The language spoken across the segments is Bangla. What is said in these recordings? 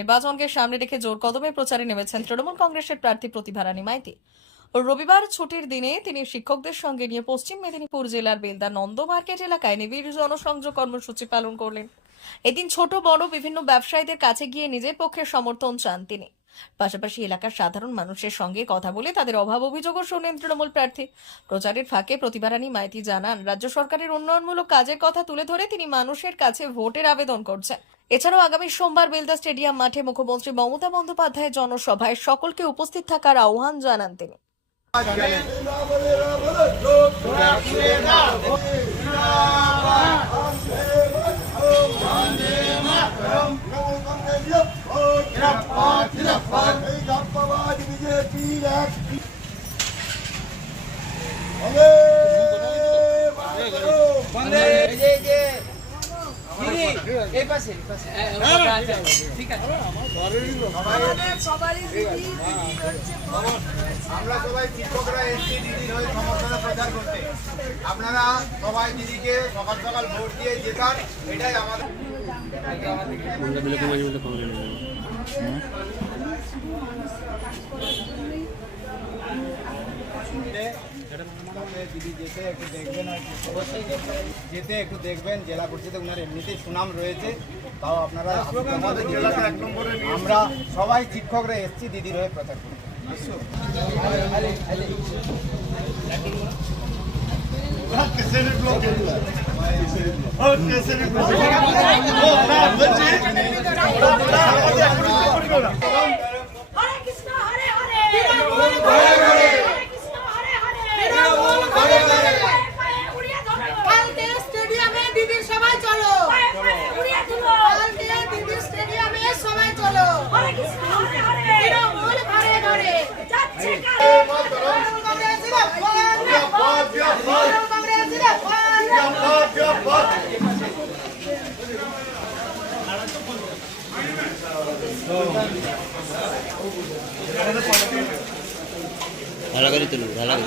নির্বাচনকে সামনে রেখে জোর কদমে প্রচারে নেমেছেন তৃণমূল কংগ্রেসের প্রার্থী প্রতিভা রানী মাইতি। রবিবার ছুটির দিনে তিনি শিক্ষকদের সঙ্গে নিয়ে পশ্চিম মেদিনীপুর জেলার বেলদা নন্দ মার্কেট এলাকায় নিবিড় জনসংযোগ কর্মসূচি পালন করলেন। এদিন ছোট বড় বিভিন্ন ব্যবসায়ীদের কাছে গিয়ে নিজের পক্ষে সমর্থন চান তিনি। পাশাপাশি এলাকার সাধারণ মানুষের সঙ্গে কথা বলে তাদের অভাব অভিযোগও শোনেন তৃণমূল প্রার্থী। প্রচারের ফাঁকে প্রতিভা রানী মাইতি জানান, রাজ্য সরকারের উন্নয়নমূলক কাজের কথা তুলে ধরে তিনি মানুষের কাছে ভোটের আবেদন করছেন। এছাড়াও আগামী সোমবার বেলদা স্টেডিয়াম মাঠে মুখ্যমন্ত্রী মমতা বন্দ্যোপাধ্যায়ের জনসভায় সকলকে উপস্থিত থাকার আহ্বান জানান তিনি। আমরা সবাই শিক্ষকরা এসছি দিদির হয়ে সমর্থনে প্রচার করতে। আপনারা সবাই দিদিকে সকাল সকাল ভোট দিয়ে জেতান, এটাই আমাদের। দিদি যেতে একটু দেখবেন, অবশ্যই যেতে একটু দেখবেন। জেলা পরিষদে ওনার এমনিতেই সুনাম রয়েছে, তাও আপনারা আমরা সবাই শিক্ষকরা এসছি দিদির হয়ে প্রচার করতে। ভালো করে তুলুন, ভালো করে।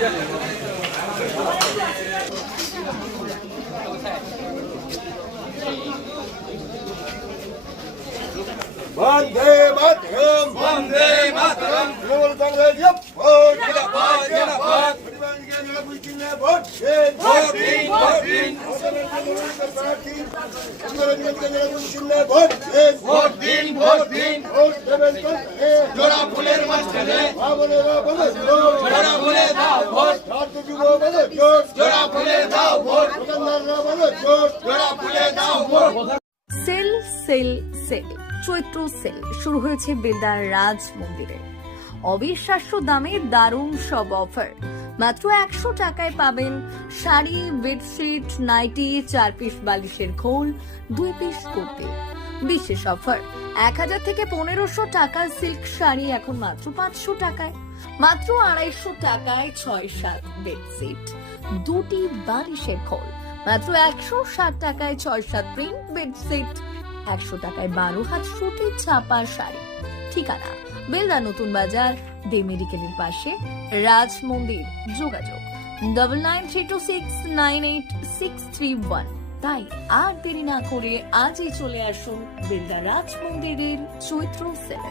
বন্দে মাতরম, বন্দে মাতরম, তৃণমূল কংগ্রেস জিন্দাবাদ, জিন্দাবাদ, জিন্দাবাদ। ভোট দিন, ভোট দিন, ভোট দিন। ভোট দিন, ভোট দিন। জোড়া ফুলের মাঝখানে জোড়া ফুলে দাও ভোট, জোড়া ফুলে দাও ভোট, জোড়া ফুলে দাও ভোট। সেল সেল সেল চৈত্র সেল শুরু হয়েছে বেলদার রাজ মন্দিরে। অবিশ্বাস্য দামে দারুণ সব অফার। মাত্র 100 টাকায় পাবেন শাড়ি, বেডশিট, নাইটি, 4 পিস বালিশের খোল, 2 পিস কুর্তি। বিশেষ অফার, 1000 থেকে 1500 টাকার সিল্ক শাড়ি এখন মাত্র 500 টাকায়। মাত্র 250 টাকায় 6-7 বেডশিট, 2টি বালিশের খোল। মাত্র 160 টাকায় 6-7 প্রিন্ট বেডশিট, 100 টাকায় 12 হাত সুতি ছাপা শাড়ি। ঠিকানা বেলদা নতুন বাজার, দে মেডিকেলের পাশে, রাজ মন্দির। যোগাযোগ 9932698631। তাই আর দেরি না করে আজই চলে আসুন বেলদা রাজ মন্দিরের চৈত্র সেলে।